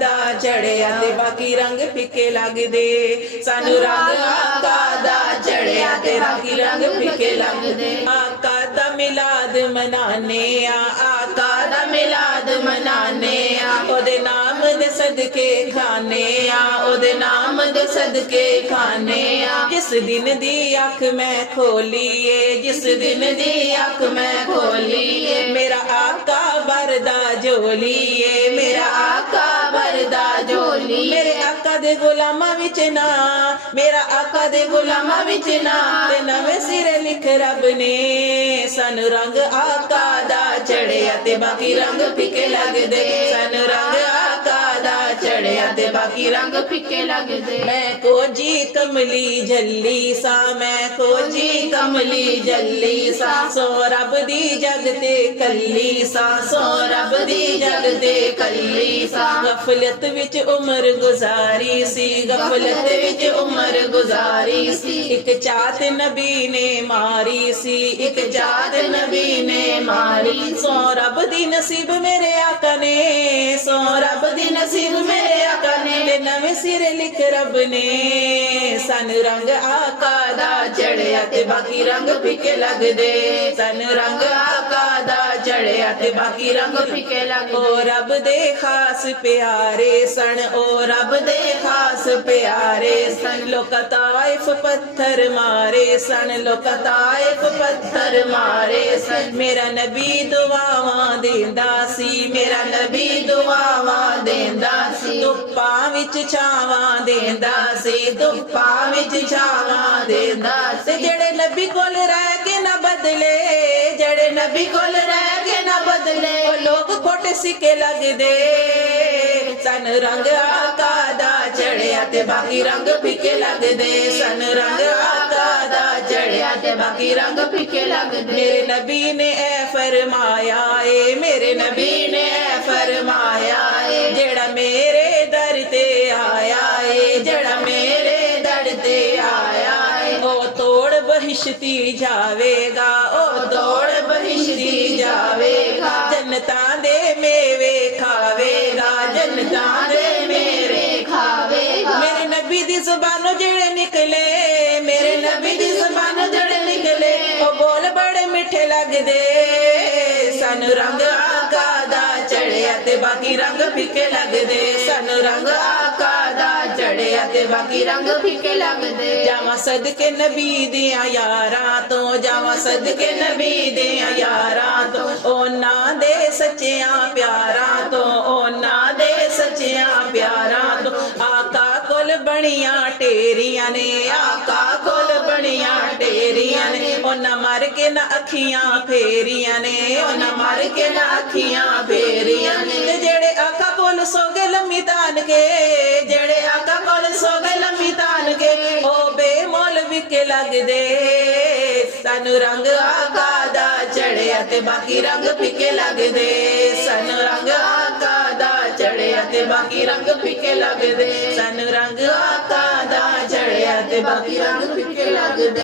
दा चढ़िया ते बाकी रंग फिके लगदे। सानू रंग आका दा चढ़िया ते बाकी रंग फिके लगदे। आका दा मिलाद मनाने आका दा मिलाद मनाने ओदे नाम दे सदके खाने ओदे नाम दे सदके खाने। जिस दिन दी अख मैं खोलीए जिस दिन दी अख मैं खोलीए मेरा आका बरदा झोलीए मेरा आका बरदा झोली। मेरे आका दे गुलामा विच ना मेरा आका दे गुलामा विच ना ते नवे सिरे लिख रब ने। सानू रंग आका दा चढ़िया ते बाकी रंग फिके लगदे। सानू रंग आका दा चढ़िया ते बाकी रंग फिके लगदे। मैं कोजी कमली जल्ली सा मैं कोजी कमली जल्ली सा सो रब दी जगते कल्ली सा सो रब दी जगते कल्ली सा। गफलत विच उम्र गुजारी सी गफलत विच उम्र गुजारी सी। एक चात नबी ने मारी सी एक चात नबी ने मारी। सो रब दी नसीब मेरे आका ने सो रब दी नसीब मेरे आका ने ते नवे सिरे लिख रब ने। सानू रंग आका दा चढ़िया ते बाकी रंग फिके लगदे। सानू रंग आका दा चढ़िया ते बाकी रंग फिके लगदे। ओ रब दे खास प्यारे सन ओ रब दे खास प्यारे सन। लोका ताइफ पत्थर मारे सन लोका ताइफ पत्थर मारे सन। मेरा नबी दुआवां देंदा सी मेरा नबी दुआवां देंदा सी। धुप्पा विच छावां देंदा सी धुप्पा विच छावां देंदा सी। जेड़े नबी कोल रह के ना बदले जेड़े नबी कोल रह के ना बदले ओ लोग खोटे सिक्के लगदे। सन रंग आका दा चढ़िया ते बाकी रंग फिके लगदे। सन रंग आका दा चढ़िया ते बाकी रंग फिके लगदे। मेरे नबी ने ऐ फरमाया ए मेरे नबी ने ऐ फरमाया ए जेड़ा मेरे दर ते आया ए जेड़ा मेरे दर ते आया ए ओ तोड़ बहिश्ती जावेगा ओ तोड़ बहिश्ती जावेगा। जन्नतां दे मेवे खावेगा जन्नतां दे मेरे खावेगा। मेरे नबी दी जुबानों जेड़े निकले मेरे नबी दी जुबानों जेड़े निकले ओ बोल बड़े मिठे लगदे। सानू रंग आका दा चढ़िया ते बाकी रंग फिके लगदे। सानू रंग आका दा चढ़िया ते बाकी रंग फिके लगदे। जावां सदके नबी दियां यारां तो जावां सदके नबी दियां यारां तो ओनां दे सच्चियां प्यारां तो ओनां दे सच्चियां प्यारां तो। आका कोल बणियां टेरियां ने आका कोल बणियां टेरियां ने ओना मर के ना अखियां फेरियां ने ओना मर के ना अखियां फेरियां ने। ते जेड़े आका कोल सोगे लम्मी तान के जेड़े आका कोल सोगे लम्मी तान के ओ बेमोल विके लगदे। सानू रंग आका दा चढ़िया ते बाकी रंग फिके लगदे। सानू रंग आका दा चढ़िया ते बाकी रंग फिके लगदे। सानू रंग आका दा चढ़िया ते बाकी रंग फिके लगदे।